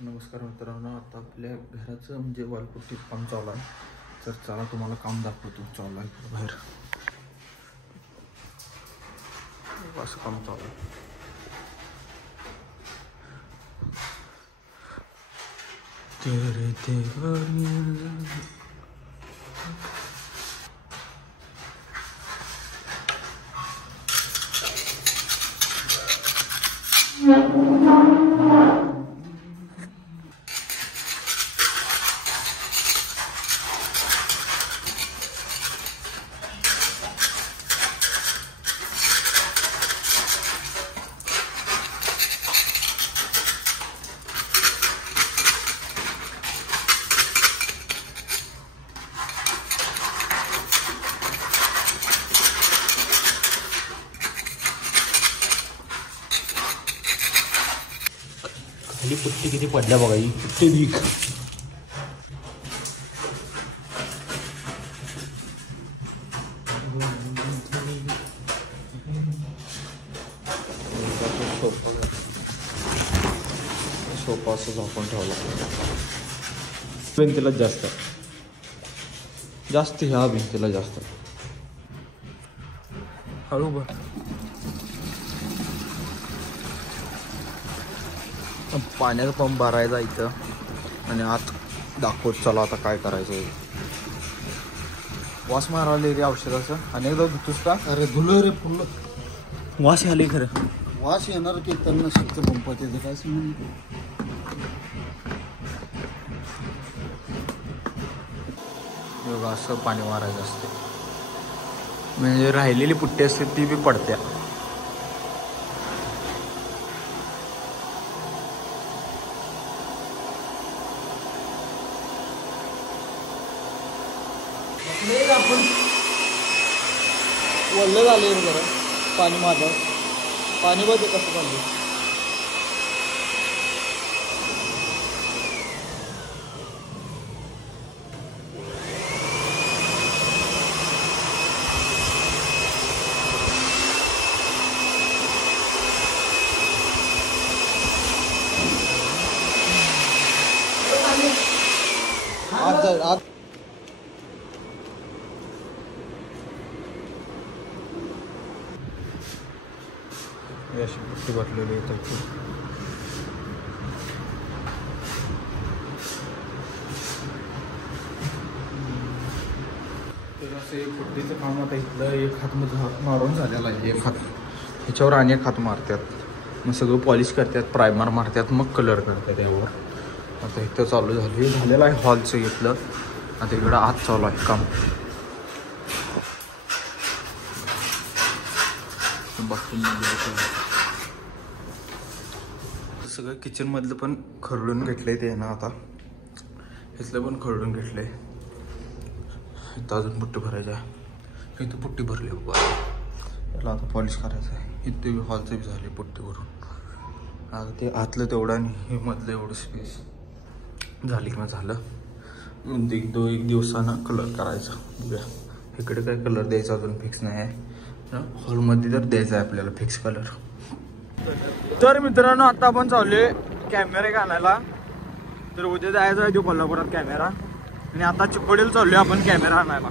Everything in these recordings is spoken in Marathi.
नमस्कार मित्रांनो, आता आपल्या घराचं म्हणजे वालपुट्टीत काम चालू आहे. तर चला तुम्हाला काम दाखवतो. चालू आहे बाहेर असं काम चालू आहे. तेरे तेरे खाली पुट्टी किती पडल्या बघा. ही पुट्टी भीक सोपा असं झाकून ठेवला. भिंतीला जास्त ह्या भिंतीला जास्त हळू बघ. पाण्याचा पंप भरायचा इथं आणि आत दाखवत चला आता काय करायचं. वास मारायला रे औषधाचं. अनेकदा धुतोस का? अरे धुलं रे फुल वास आले खरं. वास येणार की त्यांना शिकतं पंपात येतं काय बघा असं पाणी मारायचं असते. म्हणजे राहिलेली पुट्टी असते ती बी पडत्या. आपण वल्ल झाले जरा पाणी माझं पाणी बघ कसं चाललं. आज अशी पुट्टी भरलेली आहे. तर असं एक पुट्टीचं काम आता इथलं एक हात मारून झालेला आहे. एक हात ह्याच्यावर आणि एक हात मारतात. मग सगळं पॉलिश करतात, प्रायमर मारतात, मग कलर करतात यावर. आता इथं चालू झालेलं आहे हॉलचं घेतलं. आता इकडं आत चालू आहे काम. सगळं किचन मधलं पण खरडून घेतलंय ते ना. आता इथलं पण खरडून घेतलंय. इथं अजून पुट्टी भरायचं आहे. इथं पुट्टी भरली बघा. याला आता पॉलिश करायचं आहे. इथे हॉलचं बी झाले पुट्टी भरून. आता ते आतलं तेवढं आणि हे मधलं एवढं स्पेस झाली किंवा झालं. एक दिवसानं कलर करायचा. बघूया इकडे काय कलर द्यायचा अजून फिक्स नाही आहे. हॉलमध्ये तर द्यायचा आहे आपल्याला फिक्स कलर. तर मित्रांनो आता आपण चाललोय कॅमेरे आणायला. तर उद्या जायचं आहे तो कोल्हापुरात कॅमेरा. आणि आता चिपळीला चाललोय आपण कॅमेरा आणायला.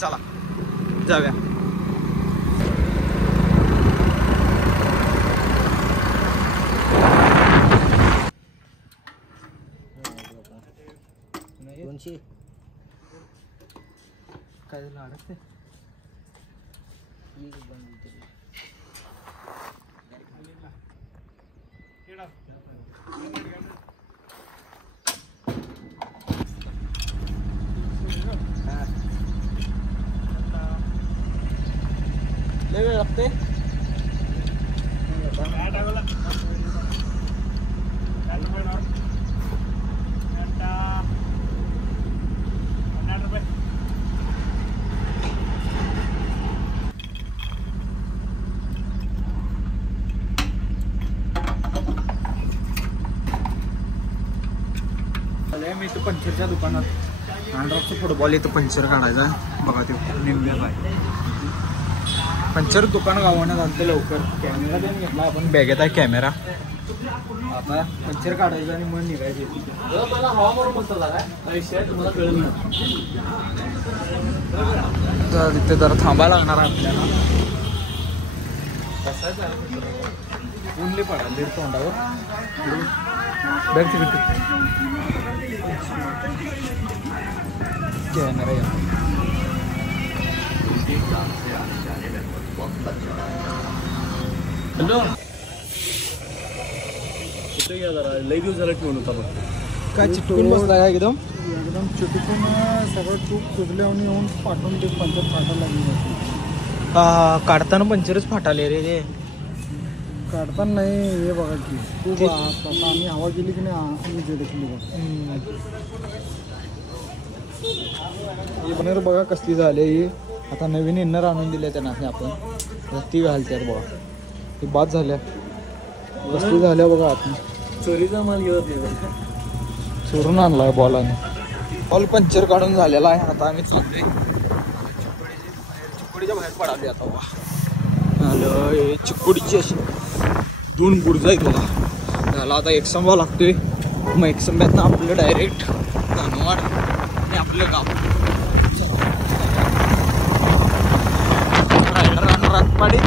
चला जाऊया. काय झालं अडकते. लय वेळ लागते. मी इथं पंचरच्या दुकानात अँड्रॉपचं फुटबॉल इथं पंचर काढायचा आहे बघा. ते निम्म्यात आहे. पंचर दुकान गावानं झालं लवकर. कॅमेरा पण घेतला आपण, बॅगेत आहे कॅमेरा. आता पंचर काढायचं आणि मग निघायचे. मला हवा मारून बसला काय तुम्हाला कळलं नाही. तर तिथे जरा थांबायला लागणार आहे आपल्याला. ऊनले पडाले तोंडावर. बॅग कॅमेरा हॅलो कुठे घ्या जरा लई दिवस झाला ठेवून होता बघ. काय चिटकून बसला का एकदम एकदम चिटकून सगळं चुकल्यावर येऊन पाठवून ते पंचर फाटायला लागली. काढताना पंचरच फाटाले रे ते. काढताना नाही हे बघा की खूप आता आम्ही हवा गेली की नाही आम्ही झेडकली बघ. बघा कसली झाली ही. आता नवीन इन्नर आणून दिल्या त्यांना आपण ती घालतात बघा. ती बाद झाल्या कसली झाल्या बघा. आता चोरीचा माल घेऊन चोरून आणलाय बॉलाने. बॉल पंचर काढून झालेला आहे. आता आम्ही चाललोय चिकोडीच्या बाहेर पडाले. आता बघा झालं चिकोडीची अशी 2 गुर्ज आहेत बघा. झाला आता एकसंबा लागतोय. मग एकसंब्यातनं आपलं डायरेक्ट धानवाड आणि आपलं गाव. रायडर आणि रातपाडी